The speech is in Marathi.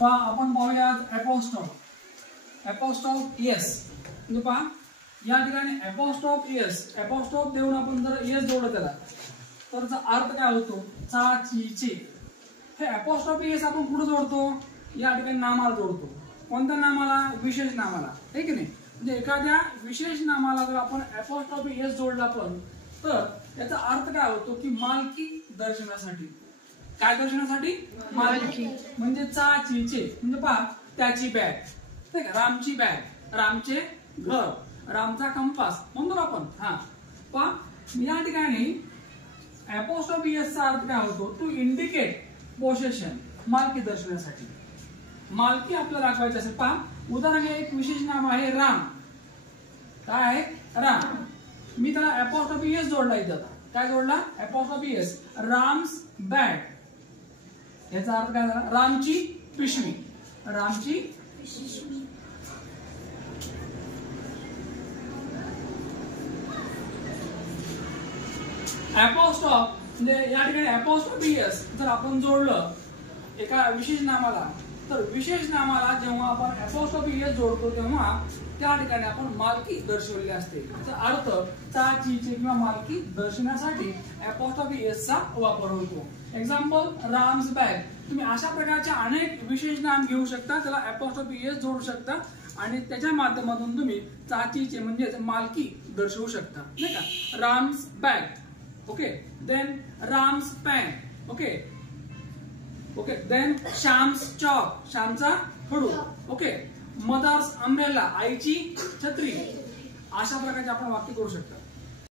पहा आपण पाहूया अपॉस्ट्रॉफ एस. म्हणजे पहा या ठिकाणी अपॉस्ट्रॉफ देऊन आपण जर एस जोडलं त्याला तर त्याचा अर्थ काय होतो? चा ची चे. हे अपॉस्ट्रॉफ एस आपण कुठे जोडतो? या ठिकाणी नामाला जोडतो. कोणत्या नामाला? विशेष नामाला, है की नाही? म्हणजे एखाद्या विशेष नामाला जर आपण अपॉस्ट्रॉफ एस जोडला पण तर याचा अर्थ काय होतो की मालकी दर्शनासाठी. काय दर्शनासाठी? मालकी. म्हणजे चा ची चे म्हणजे पहा त्याची बॅग, ठीक आहे, रामची बॅग, रामचे घर, रामचा कंपास म्हणतो आपण. हा पहा या ठिकाणी अपॉस्ट्रॉफ एस चा अर्थ काय होतो? टू इंडिकेट पोसेशन, मालकी दर्शनासाठी. मालकी आपल्याला दाखवायची असेल. पहा उदाहरण एक विशेष नाम आहे राम. काय आहे? राम. मी त्याला अपॉस्ट्रॉफ एस जोडला इथं. काय जोडला? अपॉस्ट्रॉफ एस. राम्स बॅग. याचा अर्थ काय झाला? रामची पिशवी. रामची पिशवी. अपॉस्ट्रॉफ म्हणजे या ठिकाणी अपॉस्ट्रॉफ एस जर आपण जोडलं एका विशेष नामाला तर विशेष नामाला जेव्हा आपण अपॉस्ट्रॉफ एस जोडतो तेव्हा त्या ठिकाणी आपण मालकी दर्शवलेली असते. त्याचा अर्थ चा ची चे किंवा मालकी दर्शवण्यासाठी अपॉस्ट्रॉफ एस चा वापर होतो. Example Ram's bag. तुम्ही अशा प्रकारचे अनेक विशेष नाम घेऊ शकता, त्याला अपॉस्ट्रॉफ एस जोडू शकता आणि त्याच्या माध्यमातून तुम्ही चा ची चे म्हणजे मालकी दर्शवू शकता, नाही का? Ram's bag. Okay. Then Ram's pan. Okay. Then Shyam's chalk. श्यामचा खडू. ओके. Mother's umbrella. आईची छत्री. अशा प्रकारचे आपण वाक्य करू शकता.